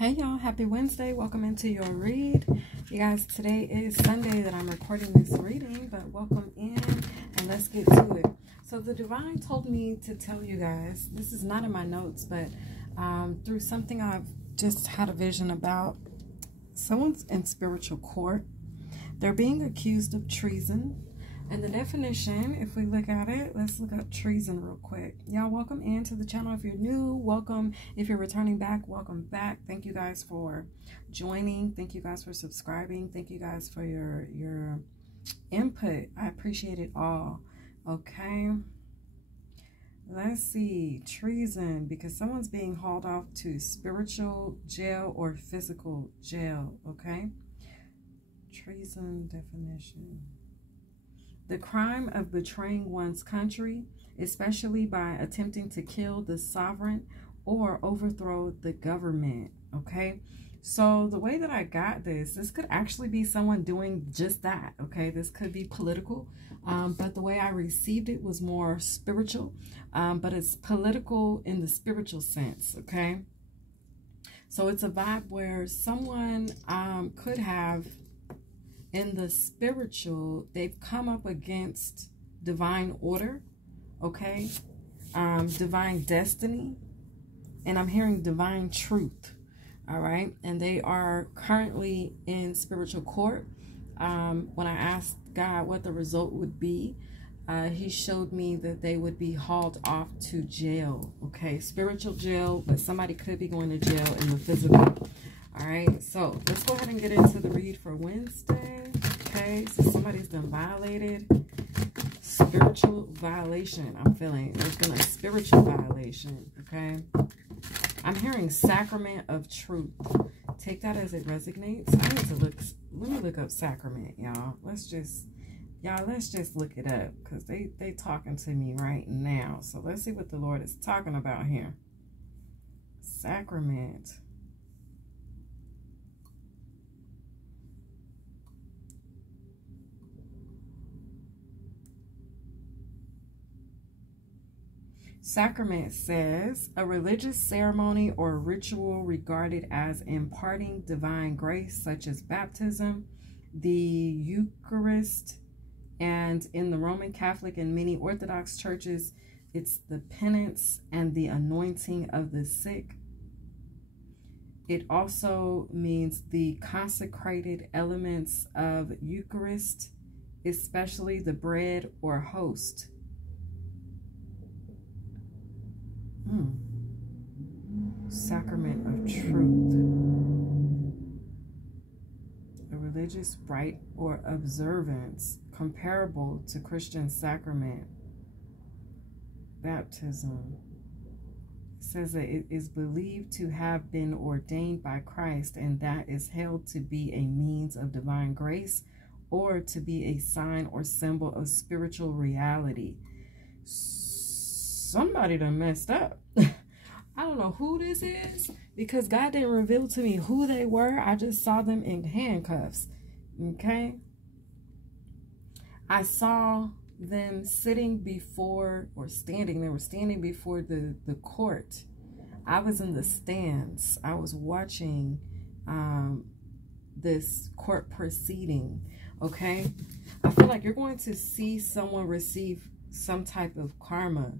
Hey y'all, happy Wednesday. Welcome into your read. You guys, today is Sunday that I'm recording this reading, but welcome in and let's get to it. So the divine told me to tell you guys, this is not in my notes, but through something I've just had a vision about, someone's in spiritual court. They're being accused of treason. And the definition, if we look at it, let's look up treason real quick. Y'all, welcome into the channel. If you're new, welcome. If you're returning back, welcome back. Thank you guys for joining. Thank you guys for subscribing. Thank you guys for your input. I appreciate it all. Okay. Let's see. Treason, because someone's being hauled off to spiritual jail or physical jail. Okay. Treason definition. The crime of betraying one's country, especially by attempting to kill the sovereign or overthrow the government. Okay, so the way that I got this could actually be someone doing just that. Okay, this could be political, but the way I received it was more spiritual, but it's political in the spiritual sense. Okay, so it's a vibe where someone could have, in the spiritual, they've come up against divine order, okay, divine destiny, and I'm hearing divine truth, all right, and they are currently in spiritual court. When I asked God what the result would be, he showed me that they would be hauled off to jail, okay, spiritual jail, but somebody could be going to jail in the physical. All right, so let's go ahead and get into the read for Wednesday. Okay, so somebody's been violated. Spiritual violation, I'm feeling. There's been a spiritual violation, okay? I'm hearing sacrament of truth. Take that as it resonates. I need to look, let me look up sacrament, y'all. Let's just look it up, because they talking to me right now. So let's see what the Lord is talking about here. Sacrament. Sacrament says, a religious ceremony or ritual regarded as imparting divine grace, such as baptism, the Eucharist, and in the Roman Catholic and many Orthodox churches, it's the penance and the anointing of the sick. It also means the consecrated elements of Eucharist, especially the bread or host. Sacrament of truth. A religious rite or observance comparable to Christian sacrament. Baptism. It says that it is believed to have been ordained by Christ, and that is held to be a means of divine grace or to be a sign or symbol of spiritual reality. Somebody done messed up. I don't know who this is, because God didn't reveal to me who they were. I just saw them in handcuffs. Okay. I saw them sitting before, or standing. They were standing before the court. I was in the stands. I was watching this court proceeding. Okay. I feel like you're going to see someone receive some type of karma.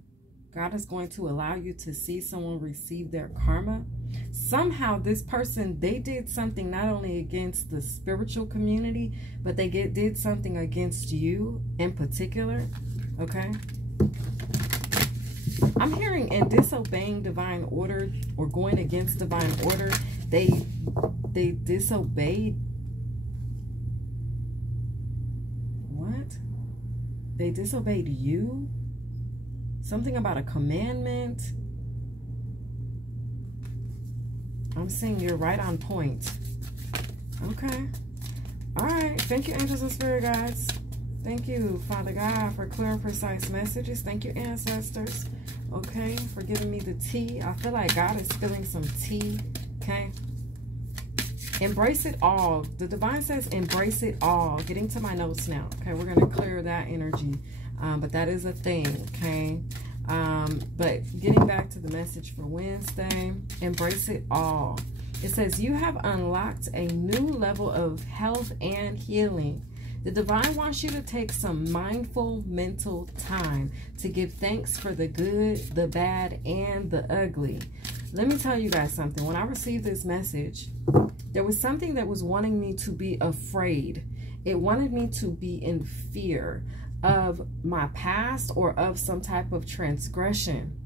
God is going to allow you to see someone receive their karma. Somehow this person, they did something not only against the spiritual community, but they did something against you in particular. Okay. I'm hearing in disobeying divine order or going against divine order, they disobeyed. What? They disobeyed you? Something about a commandment. I'm seeing you're right on point. Okay. All right. Thank you, angels and spirit guides. Thank you, Father God, for clear and precise messages. Thank you, ancestors. Okay. For giving me the tea. I feel like God is spilling some tea. Okay. Embrace it all. The divine says embrace it all. Getting to my notes now. Okay. We're going to clear that energy. But that is a thing, okay? But getting back to the message for Wednesday, embrace it all. It says, you have unlocked a new level of health and healing. The divine wants you to take some mindful mental time to give thanks for the good, the bad, and the ugly. Let me tell you guys something. When I received this message, there was something that was wanting me to be afraid. It wanted me to be in fear of my past or of some type of transgression.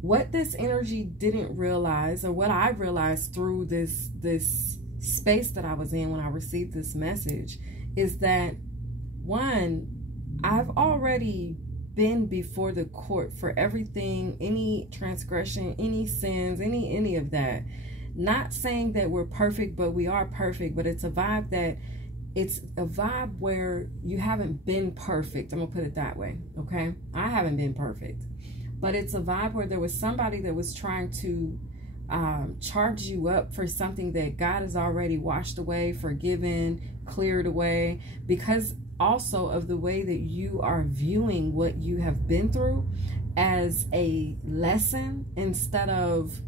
What this energy didn't realize, or what I realized through this space that I was in when I received this message, is that, one, I've already been before the court for everything, any transgression, any sins, any of that. Not saying that we're perfect, but we are perfect. But it's a vibe where you haven't been perfect. I'm gonna put it that way. Okay, I haven't been perfect, but it's a vibe where there was somebody that was trying to charge you up for something that God has already washed away, forgiven, cleared away, because also of the way that you are viewing what you have been through as a lesson instead of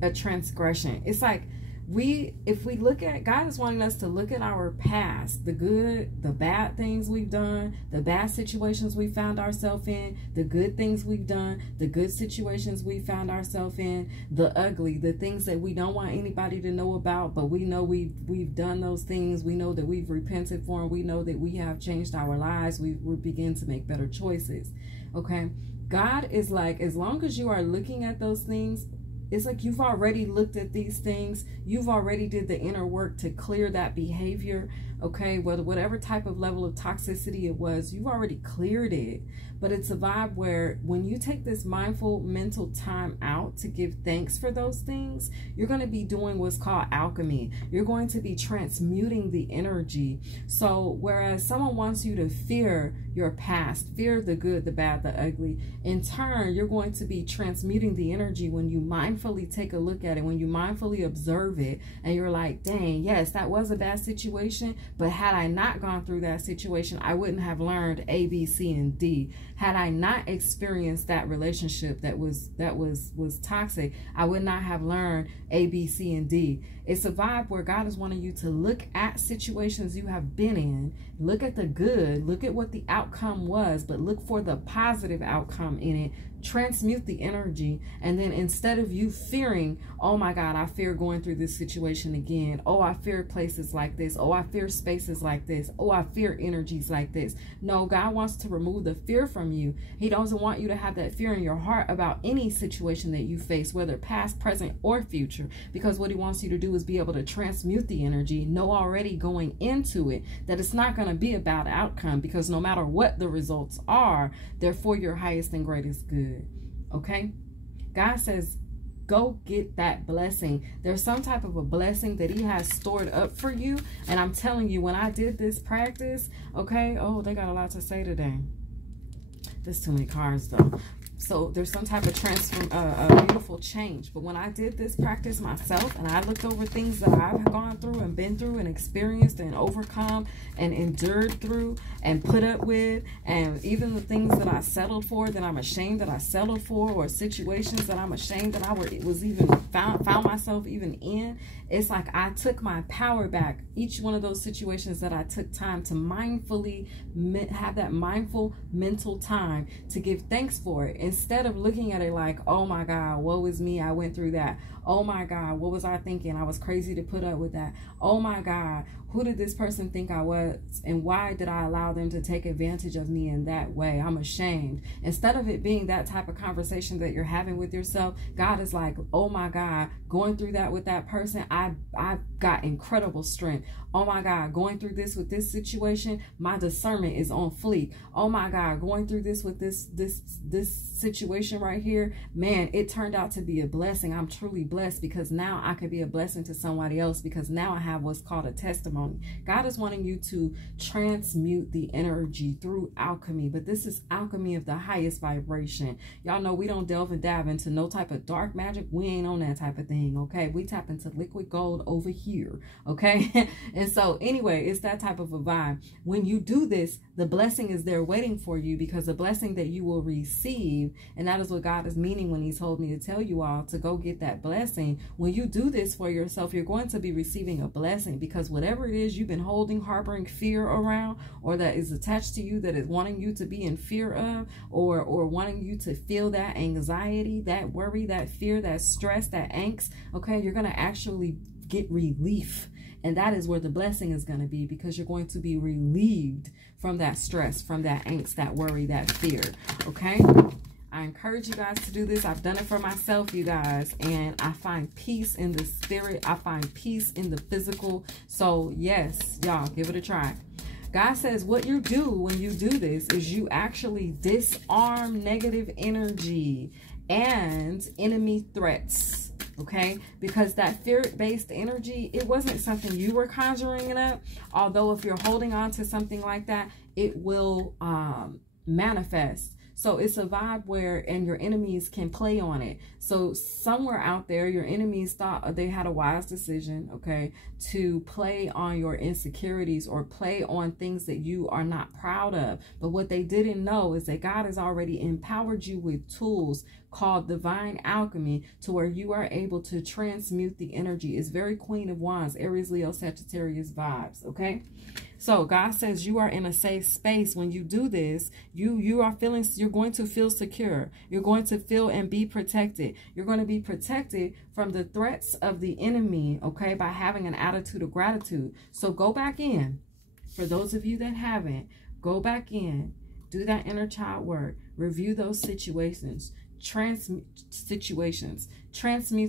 a transgression. It's like, if we look at, God is wanting us to look at our past, the good, the bad things we've done, the bad situations we found ourselves in, the good things we've done, the good situations we found ourselves in, the ugly, the things that we don't want anybody to know about, but we know we've done those things. We know that we've repented for them. We know that we have changed our lives. We begin to make better choices. Okay, God is like, as long as you are looking at those things, it's like you've already looked at these things. You've already did the inner work to clear that behavior. Okay, whatever type of level of toxicity it was, you've already cleared it. But it's a vibe where when you take this mindful mental time out to give thanks for those things, you're going to be doing what's called alchemy. You're going to be transmuting the energy. So whereas someone wants you to fear your past, fear the good, the bad, the ugly, in turn, you're going to be transmuting the energy when you mindfully take a look at it, when you mindfully observe it, and you're like, dang, yes, that was a bad situation, but had I not gone through that situation, I wouldn't have learned A, B, C, and D. Had I not experienced that relationship that was toxic, I would not have learned A, B, C, and D. It's a vibe where God is wanting you to look at situations you have been in, look at the good, look at what the outcome was, but look for the positive outcome in it. Transmute the energy, and then instead of you fearing, oh my God, I fear going through this situation again. Oh, I fear places like this. Oh, I fear spaces like this. Oh, I fear energies like this. No, God wants to remove the fear from you. He doesn't want you to have that fear in your heart about any situation that you face, whether past, present, or future, because what he wants you to do is be able to transmute the energy, know already going into it that it's not going to be a bad outcome, because no matter what the results are, they're for your highest and greatest good. Okay, God says, go get that blessing. There's some type of a blessing that he has stored up for you. And I'm telling you, when I did this practice, okay, oh, they got a lot to say today. There's too many cards though. So there's some type of a beautiful change. But when I did this practice myself, and I looked over things that I've gone through and been through and experienced and overcome and endured through and put up with, and even the things that I settled for that I'm ashamed that I settled for, or situations that I'm ashamed that I was even found myself even in, it's like I took my power back. Each one of those situations that I took time to mindfully have that mindful mental time to give thanks for it, instead of looking at it like, oh my God, woe is me, I went through that. Oh my God, what was I thinking? I was crazy to put up with that. Oh my God, who did this person think I was? And why did I allow them to take advantage of me in that way? I'm ashamed. Instead of it being that type of conversation that you're having with yourself, God is like, oh my God, going through that with that person, I've got incredible strength. Oh my God, going through this with this situation, my discernment is on fleek. Oh my God, going through this with this situation right here, man, it turned out to be a blessing. I'm truly blessed, because now I can be a blessing to somebody else, because now I have what's called a testimony. God is wanting you to transmute the energy through alchemy, but this is alchemy of the highest vibration. Y'all know we don't delve and dab into no type of dark magic. We ain't on that type of thing, okay? We tap into liquid gold over here, okay? And so anyway, it's that type of a vibe. When you do this, the blessing is there waiting for you, because the blessing that you will receive receive. And that is what God is meaning when he told me to tell you all to go get that blessing. When you do this for yourself, you're going to be receiving a blessing, because whatever it is you've been holding, harboring fear around, or that is attached to you, that is wanting you to be in fear of, or wanting you to feel that anxiety, that worry, that fear, that stress, that angst, okay, you're going to actually get relief. And that is where the blessing is going to be, because you're going to be relieved from that stress, from that angst, that worry, that fear. Okay. I encourage you guys to do this. I've done it for myself, you guys, and I find peace in the spirit. I find peace in the physical. So yes, y'all, give it a try. God says what you do when you do this is you actually disarm negative energy and enemy threats. Okay, because that fear-based energy, it wasn't something you were conjuring it up. Although if you're holding on to something like that, it will manifest. So it's a vibe where, and your enemies can play on it. So somewhere out there, your enemies thought they had a wise decision, okay, to play on your insecurities or play on things that you are not proud of. But what they didn't know is that God has already empowered you with tools called divine alchemy, to where you are able to transmute the energy. It's very Queen of Wands, Aries, Leo, Sagittarius vibes, okay? So God says you are in a safe space. When you do this, you're going to feel secure. You're going to feel and be protected. You're going to be protected from the threats of the enemy, okay, by having an attitude of gratitude. So go back in. For those of you that haven't, go back in, do that inner child work, review those situations, transmute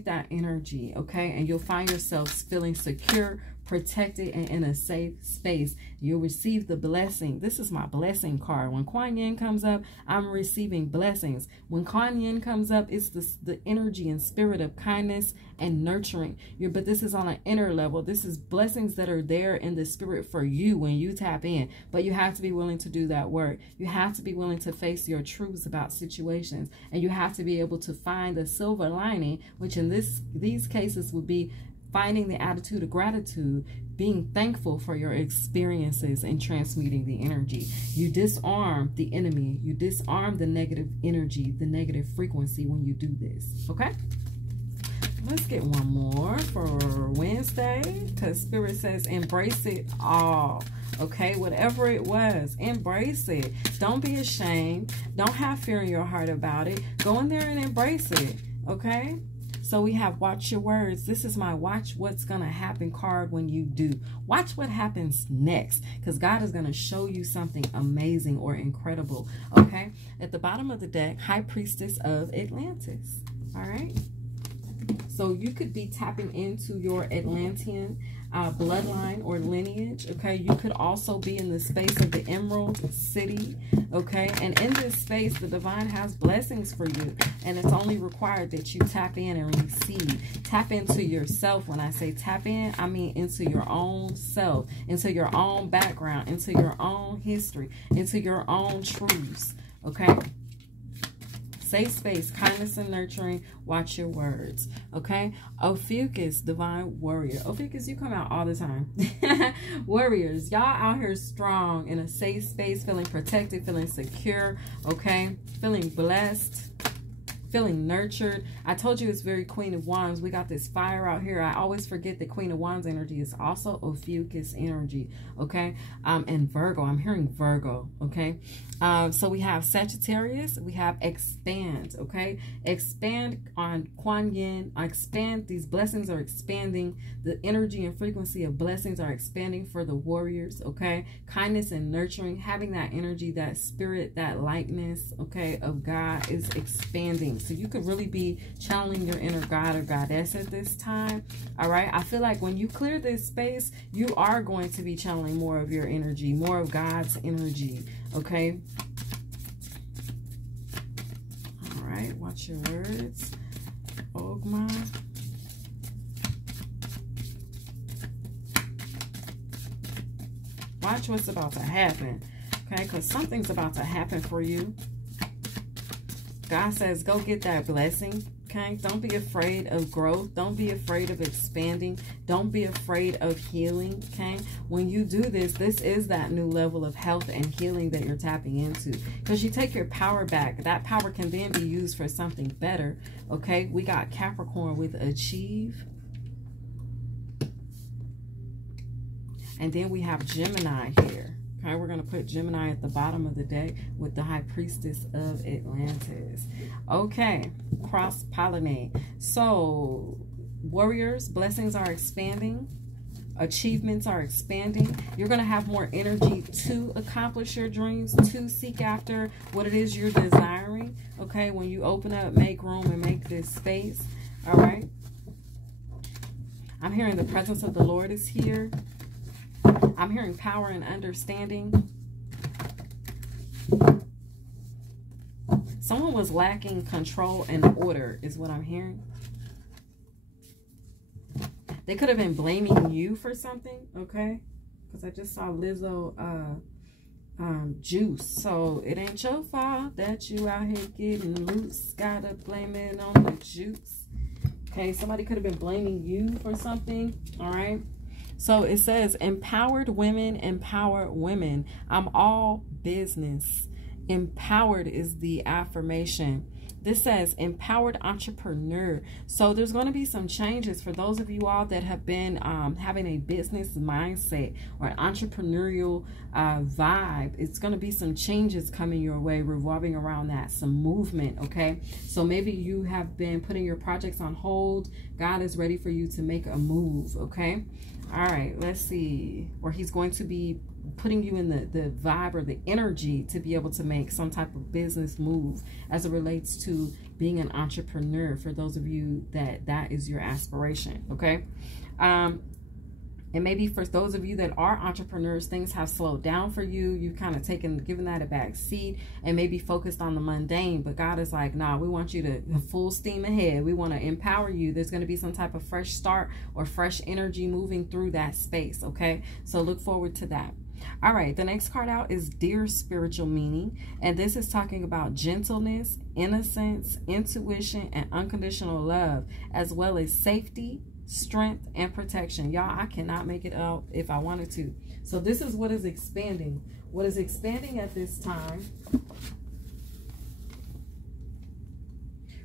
that energy, okay, and you'll find yourself feeling secure, protected, and in a safe space. You'll receive the blessing. This is my blessing card. When Kuan Yin comes up, I'm receiving blessings. When Kuan Yin comes up, it's the energy and spirit of kindness and nurturing. But this is on an inner level. This is blessings that are there in the spirit for you when you tap in. But you have to be willing to do that work. You have to be willing to face your truths about situations. And you have to be able to find the silver lining, which in these cases would be finding the attitude of gratitude, being thankful for your experiences, and transmuting the energy. You disarm the enemy. You disarm the negative energy, the negative frequency when you do this. Okay? Let's get one more for Wednesday, because Spirit says embrace it all. Okay? Whatever it was, embrace it. Don't be ashamed. Don't have fear in your heart about it. Go in there and embrace it. Okay? So we have watch your words. This is my watch what's going to happen card when you do. Watch what happens next, because God is going to show you something amazing or incredible. Okay. At the bottom of the deck, High Priestess of Atlantis. All right. So you could be tapping into your Atlantean bloodline or lineage. Okay. You could also be in the space of the Emerald City. Okay. And in this space, the divine has blessings for you. And it's only required that you tap in and receive. Tap into yourself. When I say tap in, I mean into your own self, into your own background, into your own history, into your own truths. Okay. Safe space, kindness and nurturing. Watch your words. Okay. Ophiuchus, divine warrior. Ophiuchus, you come out all the time. Warriors, y'all out here strong in a safe space, feeling protected, feeling secure. Okay. Feeling blessed, feeling nurtured. I told you it's very Queen of Wands. We got this fire out here. I always forget that Queen of Wands energy is also Ophiuchus energy. Okay. And Virgo. I'm hearing Virgo. Okay. So we have Sagittarius. We have expand. Okay. Expand on Kuan Yin. Expand. These blessings are expanding. The energy and frequency of blessings are expanding for the warriors. Okay. Kindness and nurturing. Having that energy, that spirit, that likeness, okay, of God is expanding. So you could really be channeling your inner God or goddess at this time. All right. I feel like when you clear this space, you are going to be channeling more of your energy, more of God's energy. Okay. All right. Watch your words. Ogma. Watch what's about to happen. Okay. Because something's about to happen for you. God says, go get that blessing. Okay, don't be afraid of growth. Don't be afraid of expanding. Don't be afraid of healing. Okay, when you do this, this is that new level of health and healing that you're tapping into, because you take your power back. That power can then be used for something better. Okay, we got Capricorn with achieve, and then we have Gemini here. Okay, we're going to put Gemini at the bottom of the deck with the High Priestess of Atlantis. Okay, cross-pollinate. So, warriors, blessings are expanding. Achievements are expanding. You're going to have more energy to accomplish your dreams, to seek after what it is you're desiring. Okay, when you open up, make room, and make this space. All right. I'm hearing the presence of the Lord is here. I'm hearing power and understanding. Someone was lacking control and order is what I'm hearing. They could have been blaming you for something, okay? Because I just saw Lizzo juice. So it ain't your fault that you out here getting loose. Gotta blame it on the juice. Okay, somebody could have been blaming you for something, all right? So it says, empowered women empower women. I'm all business. Empowered is the affirmation. This says empowered entrepreneur. So there's going to be some changes for those of you all that have been having a business mindset or an entrepreneurial vibe. It's going to be some changes coming your way revolving around that, some movement, okay? So maybe you have been putting your projects on hold. God is ready for you to make a move, okay? All right, let's see. Or he's going to be putting you in the vibe or the energy to be able to make some type of business move as it relates to being an entrepreneur, for those of you that is your aspiration, okay? And maybe for those of you that are entrepreneurs, things have slowed down for you. You've kind of given that a back seat and maybe focused on the mundane. But God is like, nah, we want you to full steam ahead. We want to empower you. There's going to be some type of fresh start or fresh energy moving through that space, okay? So look forward to that. All right, the next card out is Dear Spiritual Meaning. And this is talking about gentleness, innocence, intuition, and unconditional love, as well as safety, strength, and protection. Y'all, I cannot make it out if I wanted to. So this is what is expanding. What is expanding at this time?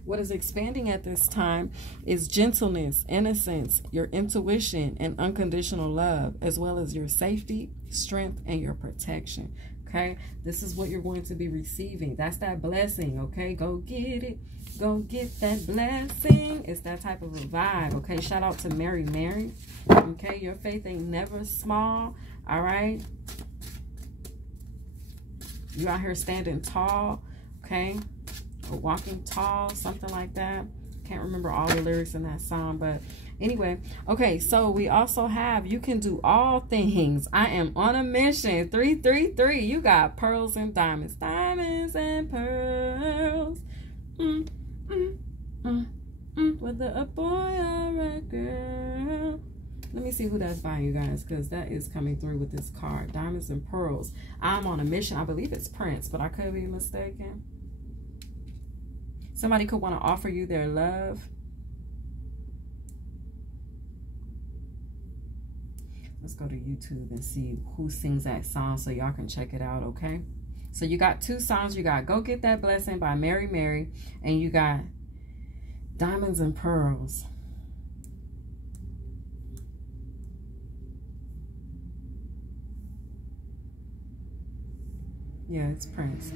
What is expanding at this time is gentleness, innocence, your intuition, and unconditional love, as well as your safety, strength, and your protection. Okay, this is what you're going to be receiving. That's that blessing. Okay, go get it. Go get that blessing. It's that type of a vibe. Okay, shout out to Mary. Okay, your faith ain't never small. All right, you out here standing tall. Okay, or walking tall, something like that. Can't remember all the lyrics in that song, but anyway. Okay, so we also have you can do all things. I am on a mission. 333. You got pearls and diamonds. Diamonds and pearls. Whether a boy or a girl. Let me see who that's by, you guys, because that is coming through with this card. Diamonds and pearls. I'm on a mission. I believe it's Prince, but I could be mistaken. Somebody could want to offer you their love. Let's go to YouTube and see who sings that song so y'all can check it out, okay? So you got two songs. You got Go Get That Blessing by Mary, and you got Diamonds and Pearls. Yeah, it's Prince.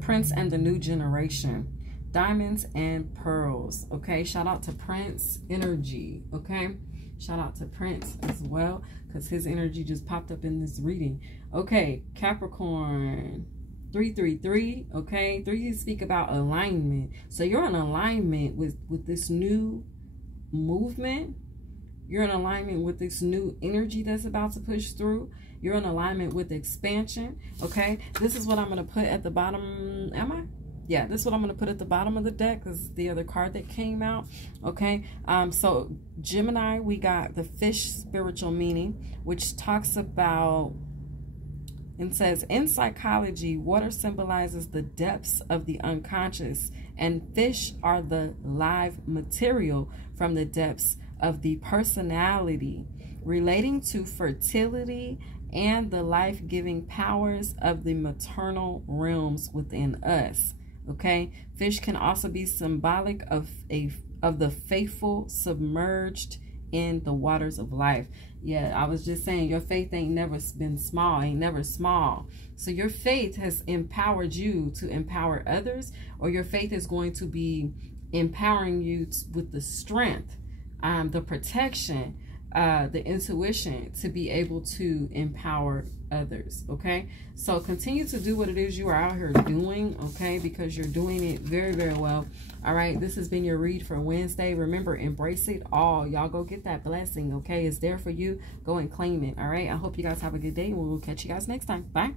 Prince and the New Generation. Diamonds and Pearls. Okay, shout out to Prince energy. Okay, shout out to Prince as well, because his energy just popped up in this reading. Okay, Capricorn 333. Okay, 3 speak about alignment. So you're in alignment with this new movement. You're in alignment with this new energy that's about to push through. You're in alignment with expansion, okay? This is what I'm going to put at the bottom. Am I? Yeah, this is what I'm going to put at the bottom of the deck. This is the other card that came out, okay? So Gemini, we got the fish spiritual meaning, which talks about It says, in psychology, water symbolizes the depths of the unconscious, and fish are the live material from the depths of the personality, relating to fertility and the life-giving powers of the maternal realms within us. Okay, fish can also be symbolic of the faithful submerged in the waters of life. Yeah, I was just saying, your faith ain't never been small, ain't never small. So your faith has empowered you to empower others, or your faith is going to be empowering you with the strength, the protection, the intuition to be able to empower others. Okay, so continue to do what it is you are out here doing, okay, because you're doing it very, very well. All right, this has been your read for Wednesday. Remember, embrace it all. Y'all go get that blessing, okay? It's there for you. Go and claim it. All right, I hope you guys have a good day, and we'll catch you guys next time. Bye.